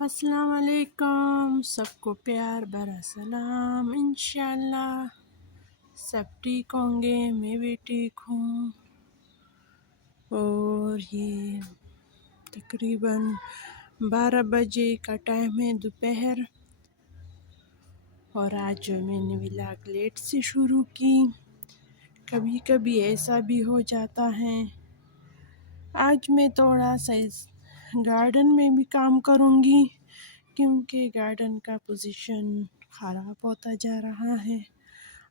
अस्सलाम वालेकुम, सबको प्यार भरा सलाम। इंशाल्लाह सब ठीक होंगे, मैं भी ठीक हूँ। और ये तकरीबन 12 बजे का टाइम है दोपहर। और आज मैंने व्लॉग लेट से शुरू की। कभी कभी ऐसा भी हो जाता है। आज मैं थोड़ा सा इस गार्डन में भी काम करूँगी, क्योंकि गार्डन का पोजीशन ख़राब होता जा रहा है।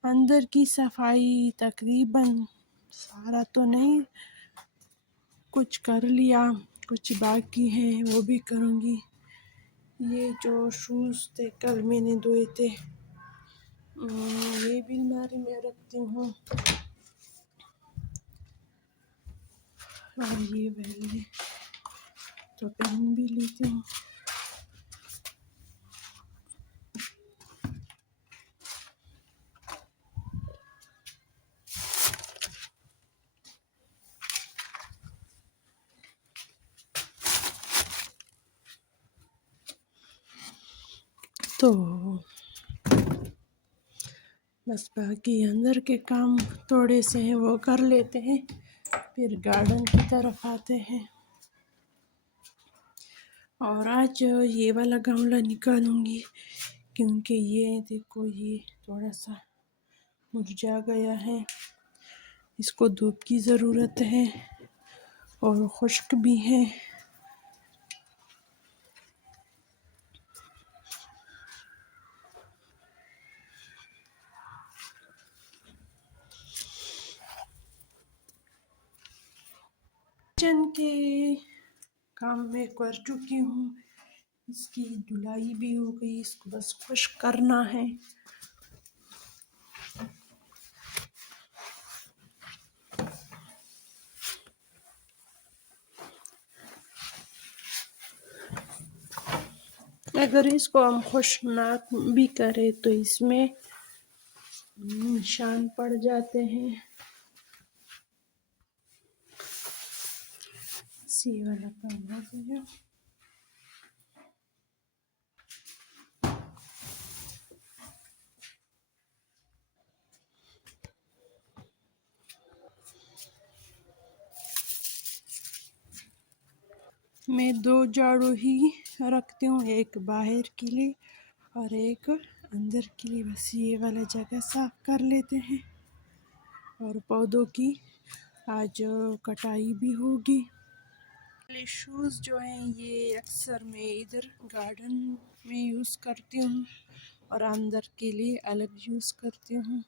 अंदर की सफाई तकरीबन सारा तो नहीं, कुछ कर लिया, कुछ बाकी है वो भी करूँगी। ये जो शूज़ थे कल मैंने धोए थे, ये भी अलमारी में रखती हूँ। और ये वाले तो पहन भी लेती हूँ। तो बस बाकी अंदर के काम थोड़े से हैं वो कर लेते हैं, फिर गार्डन की तरफ आते हैं। और आज ये वाला गमला निकालूंगी, क्योंकि ये देखो ये थोड़ा सा मुरझा गया है, इसको धूप की ज़रूरत है और खुश्क भी है। किचन के काम में कर चुकी हूँ, इसकी धुलाई भी हो गई, इसको बस खुश्क करना है। अगर इसको हम खुश्क ना भी करें तो इसमें निशान पड़ जाते हैं। सी वाला काम हो गया। मैं 2 झाड़ू ही रखती हूँ, एक बाहर के लिए और एक अंदर के लिए। बस ये वाला जगह साफ कर लेते हैं। और पौधों की आज कटाई भी होगी। ये शूज़ जो हैं ये अक्सर मैं इधर गार्डन में यूज़ करती हूँ और अंदर के लिए अलग यूज़ करती हूँ।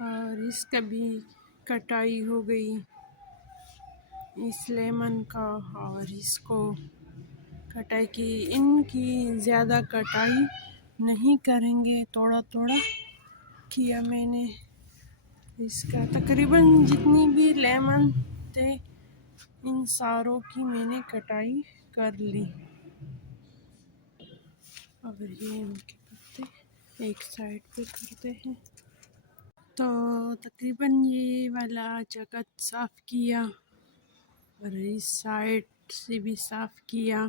और इसका भी कटाई हो गई, इस लेमन का। और इसको कटाई की, इनकी ज़्यादा कटाई नहीं करेंगे, थोड़ा थोड़ा किया मैंने। इसका तकरीबन जितनी भी लेमन थे इन सारों की मैंने कटाई कर ली। और ये इनके पत्ते एक साइड पे करते हैं। तो तकरीबन ये वाला जगह साफ़ किया और इस साइड से भी साफ़ किया।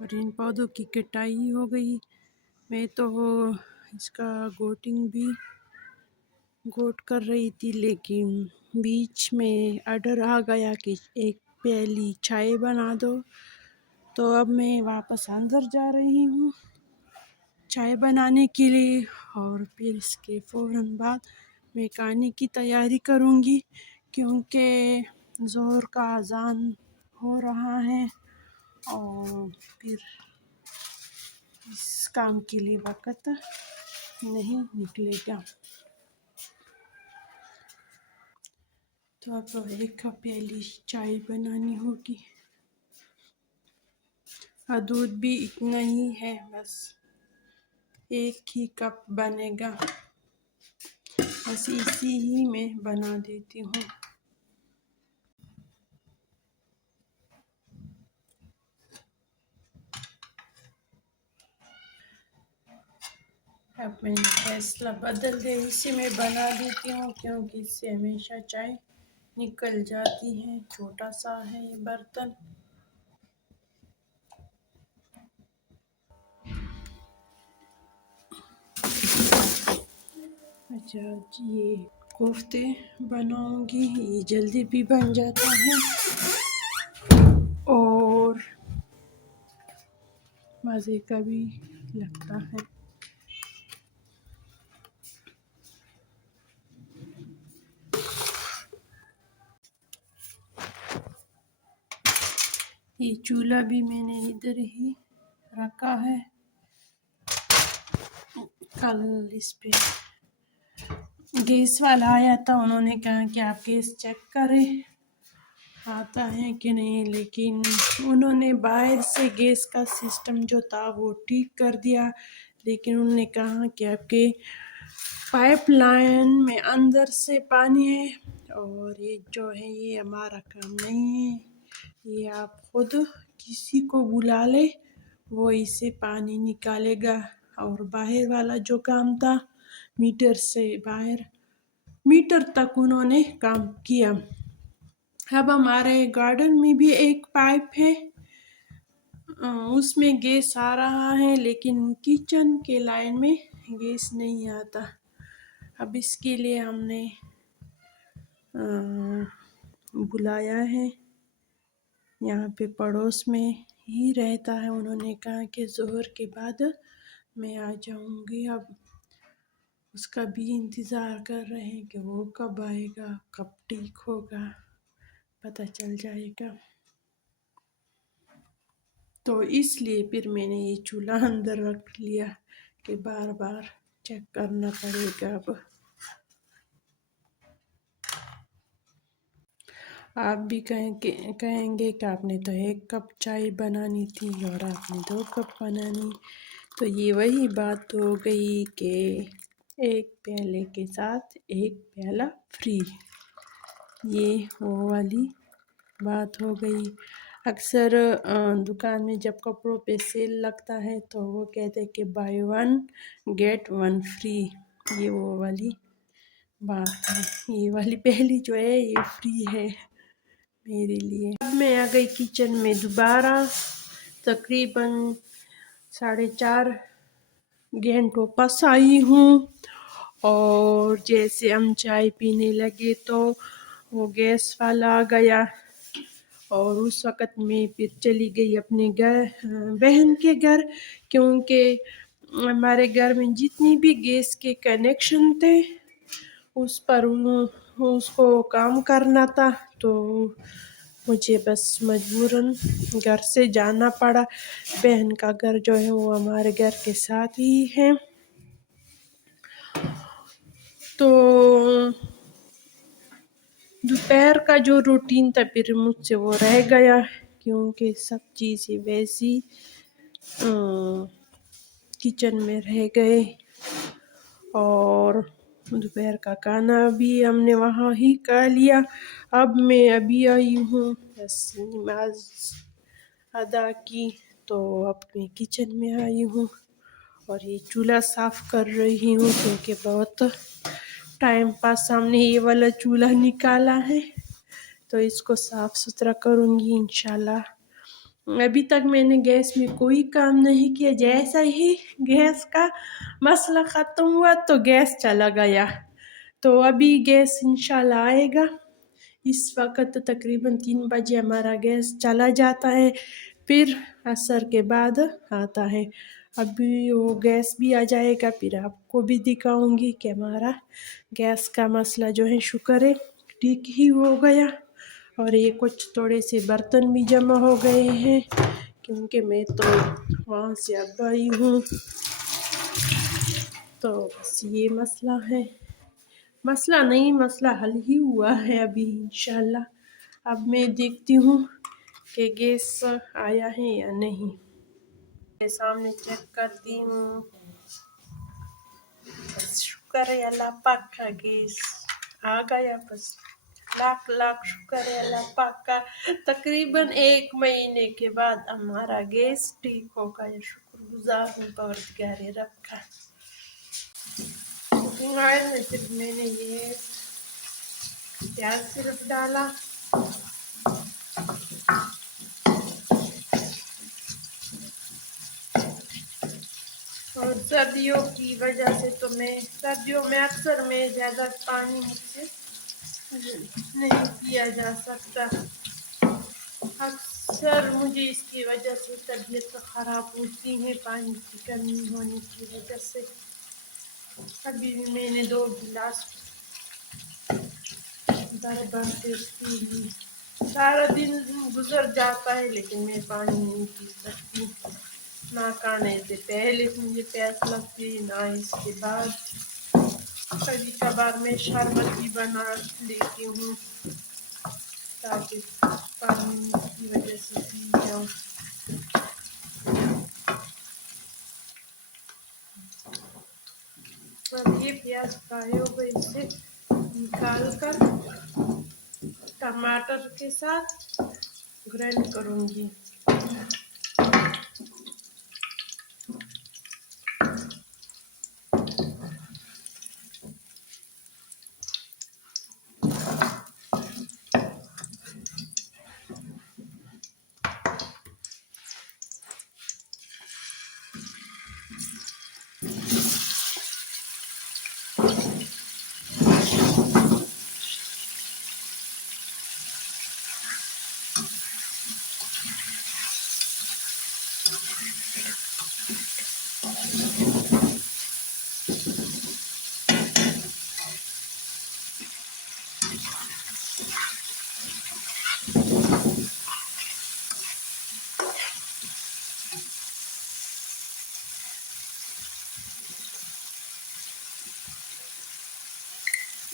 और इन पौधों की कटाई हो गई। मैं तो इसका गोटिंग भी गोट कर रही थी, लेकिन बीच में ऑर्डर आ गया कि एक प्याली चाय बना दो। तो अब मैं वापस अंदर जा रही हूँ चाय बनाने के लिए। और फिर इसके फ़ौरन बाद मैं खाने की तैयारी करूँगी, क्योंकि ज़ोहर का अज़ान हो रहा है। और फिर इस काम के लिए वक़्त नहीं निकलेगा। तो अब 1 कप पहली चाय बनानी होगी और दूध भी इतना ही है, बस 1 ही कप बनेगा। बस इसी ही में बना देती हूँ। अब मैंने फैसला बदल दिया, इसी में बना देती हूँ क्योंकि इससे हमेशा चाय निकल जाती है। छोटा सा है ये बर्तन। अच्छा ये कोफ्ते बनाऊंगी, ये जल्दी भी बन जाता है और मज़े का भी लगता है। ये चूल्हा भी मैंने इधर ही रखा है। कल इस पे गैस वाला आया था, उन्होंने कहा कि आप गैस चेक करें आता है कि नहीं, लेकिन उन्होंने बाहर से गैस का सिस्टम जो था वो ठीक कर दिया, लेकिन उन्होंने कहा कि आपके पाइपलाइन में अंदर से पानी है और ये जो है ये हमारा काम नहीं है, ये आप खुद किसी को बुला ले, वो इसे पानी निकालेगा। और बाहर वाला जो काम था मीटर से बाहर, मीटर तक उन्होंने काम किया। अब हमारे गार्डन में भी एक पाइप है, उसमें गैस आ रहा है, लेकिन किचन के लाइन में गैस नहीं आता। अब इसके लिए हमने बुलाया है, यहाँ पे पड़ोस में ही रहता है। उन्होंने कहा कि ज़ोहर के बाद मैं आ जाऊँगी। अब उसका भी इंतज़ार कर रहे हैं कि वो कब आएगा, कब ठीक होगा, पता चल जाएगा। तो इसलिए फिर मैंने ये चूल्हा अंदर रख लिया कि बार बार चेक करना पड़ेगा। अब आप भी कहेंगे कि आपने तो 1 कप चाय बनानी थी और आपने 2 कप बनानी। तो ये वही बात हो गई कि 1 प्याले के साथ 1 प्याला फ्री, ये वो वाली बात हो गई। अक्सर दुकान में जब कपड़ों पे सेल लगता है तो वो कहते हैं कि बाय 1 गेट 1 फ्री, ये वो वाली बात है। ये वाली पहली जो है ये फ्री है मेरे लिए। अब मैं आ गई किचन में दोबारा, तकरीबन 4:30 घंटों पास आई हूँ। और जैसे हम चाय पीने लगे तो वो गैस वाला आ गया और उस वक़्त मैं फिर चली गई अपने बहन के घर, क्योंकि हमारे घर में जितनी भी गैस के कनेक्शन थे उस पर उसको काम करना था, तो मुझे बस मजबूरन घर से जाना पड़ा। बहन का घर जो है वो हमारे घर के साथ ही है। तो दोपहर का जो रूटीन था फिर मुझसे वो रह गया, क्योंकि सब चीज़ें वैसी किचन में रह गए। और दोपहर का खाना भी हमने वहाँ ही खा लिया। अब मैं अभी आई हूँ, बस नमाज अदा की तो अपने किचन में आई हूँ और ये चूल्हा साफ़ कर रही हूँ, क्योंकि बहुत टाइम पास हमने ये वाला चूल्हा निकाला है, तो इसको साफ़ सुथरा करूँगी इंशाल्लाह। अभी तक मैंने गैस में कोई काम नहीं किया, जैसा ही गैस का मसला ख़त्म हुआ तो गैस चला गया। तो अभी गैस इंशाल्लाह आएगा। इस वक्त तकरीबन 3 बजे हमारा गैस चला जाता है, फिर असर के बाद आता है। अभी वो गैस भी आ जाएगा, फिर आपको भी दिखाऊंगी कि हमारा गैस का मसला जो है शुक्र है ठीक ही हो गया। और ये कुछ थोड़े से बर्तन भी जमा हो गए हैं, क्योंकि मैं तो वहाँ से अब आई हूँ, तो बस ये मसला है। मसला नहीं, मसला हल ही हुआ है अभी इंशाल्लाह। अब मैं देखती हूँ कि गैस आया है या नहीं। मेरे सामने चेक करती हूँ। शुक्र है अल्लाह पाक का, गैस आ गया। बस लाख लाख शुक्र है अल्लाह पाक का। तकरीबन 1 महीने के बाद हमारा गैस ठीक हो गया। शुक्रगुजार हूँ परवरदिगार रब का। कुकिंग ऑयल में सिर्फ मैंने ये प्याज सिर्फ डाला, और सर्दियों की वजह से तो सर्दियों में अक्सर मैं ज़्यादा पानी मुझसे नहीं पिया जा सकता। अक्सर मुझे इसकी वजह से तबीयत ख़राब होती है, पानी की कमी होने की वजह से। अभी भी मैंने 2 गिलास भर के पी ली। सारा दिन गुजर जाता है लेकिन मैं पानी नहीं पी सकती। ना खाने से पहले मुझे प्यास लगती है, ना इसके बाद। कभी कभार मैं शरबत भी बना लेती हूँ ताकि पानी की वजह से पी जाऊँ। अब ये प्याज फ्राई हो गई, इसे निकाल कर टमाटर के साथ ग्राइंड करूँगी।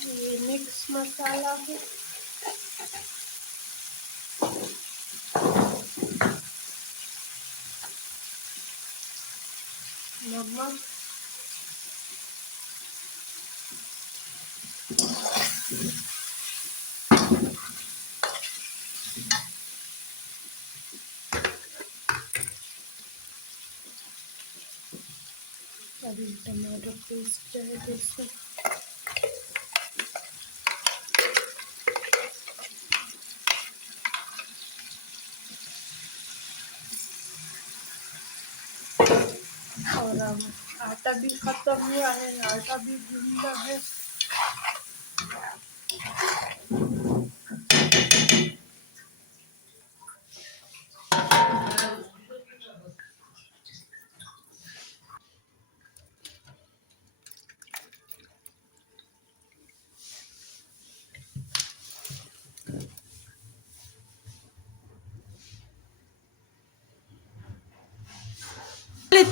ये मिक्स मसाला है, नमक, अभी टमाटर पेस्ट है इसमें। और आटा भी खत्म हुआ है, आटा भी गूंदा है।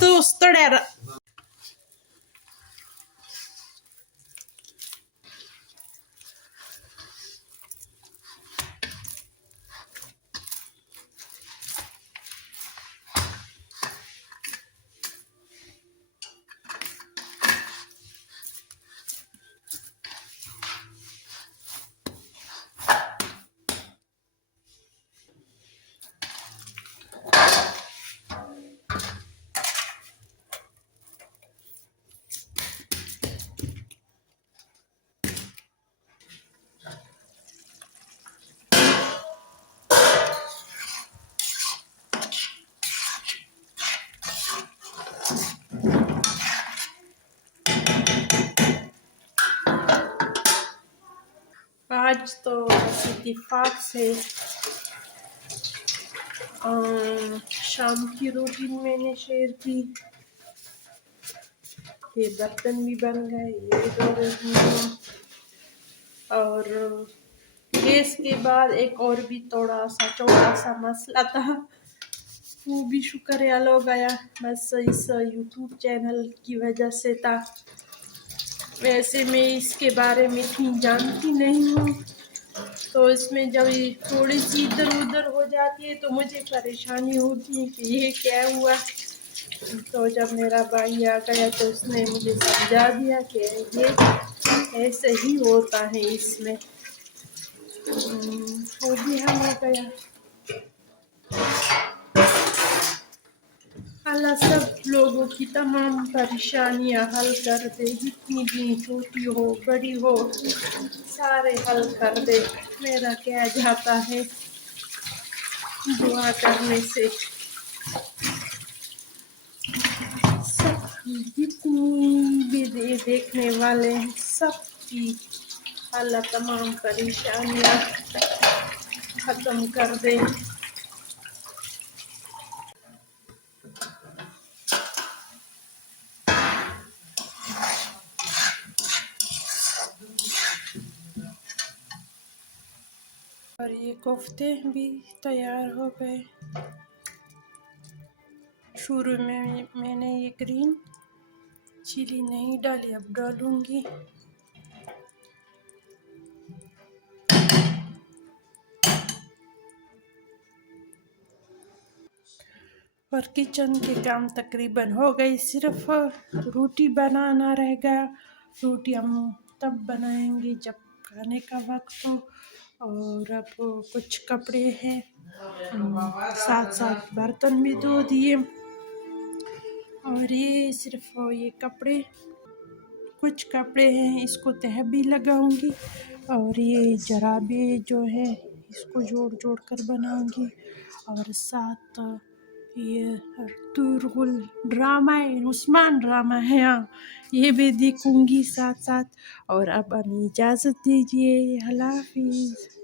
तो स्तड्या आज तो इत्तेफाक से शाम की रूटीन मैंने शेयर की। ये बर्तन भी बन गए, ये धो रही हूँ। और गैस के बाद एक और भी थोड़ा सा छोटा सा मसला था, वो भी शुक्र हो गया, बस इस यूट्यूब चैनल की वजह से था। वैसे मैं इसके बारे में इतनी जानती नहीं हूँ, तो इसमें जब ये थोड़ी सी इधर उधर हो जाती है तो मुझे परेशानी होती है कि ये क्या हुआ। तो जब मेरा भाई आ गया तो उसने मुझे समझा दिया कि ये ऐसे ही होता है इसमें। वो भी हल हो गया। अल्लाह सब लोगों की तमाम परेशानियां हल कर दे, जितनी भी छोटी हो बड़ी हो सारे हल कर दे। मेरा क्या जाता है दुआ करने से। सब जितनी भी देखने वाले हैं सबकी अल्लाह तमाम परेशानियां ख़त्म कर दे। और ये कोफ्ते भी तैयार हो गए। शुरू में मैंने ये ग्रीन चिली नहीं डाली, अब डालूंगी। और किचन के काम तकरीबन हो गई, सिर्फ रोटी बनाना रहेगा। रोटी हम तब बनाएंगे जब खाने का वक्त हो। और अब कुछ कपड़े हैं, साथ साथ बर्तन भी धो दिए। और ये सिर्फ ये कपड़े, कुछ कपड़े हैं, इसको तह भी लगाऊंगी। और ये जराबे जो है इसको जोड़ जोड़ कर बनाऊंगी। और साथ ये तुरगुल ड्रामा है, उस्मान ड्रामा है, हाँ ये भी देखूंगी साथ साथ। और अब हमें इजाज़त दीजिए, अल्लाह हाफिज़।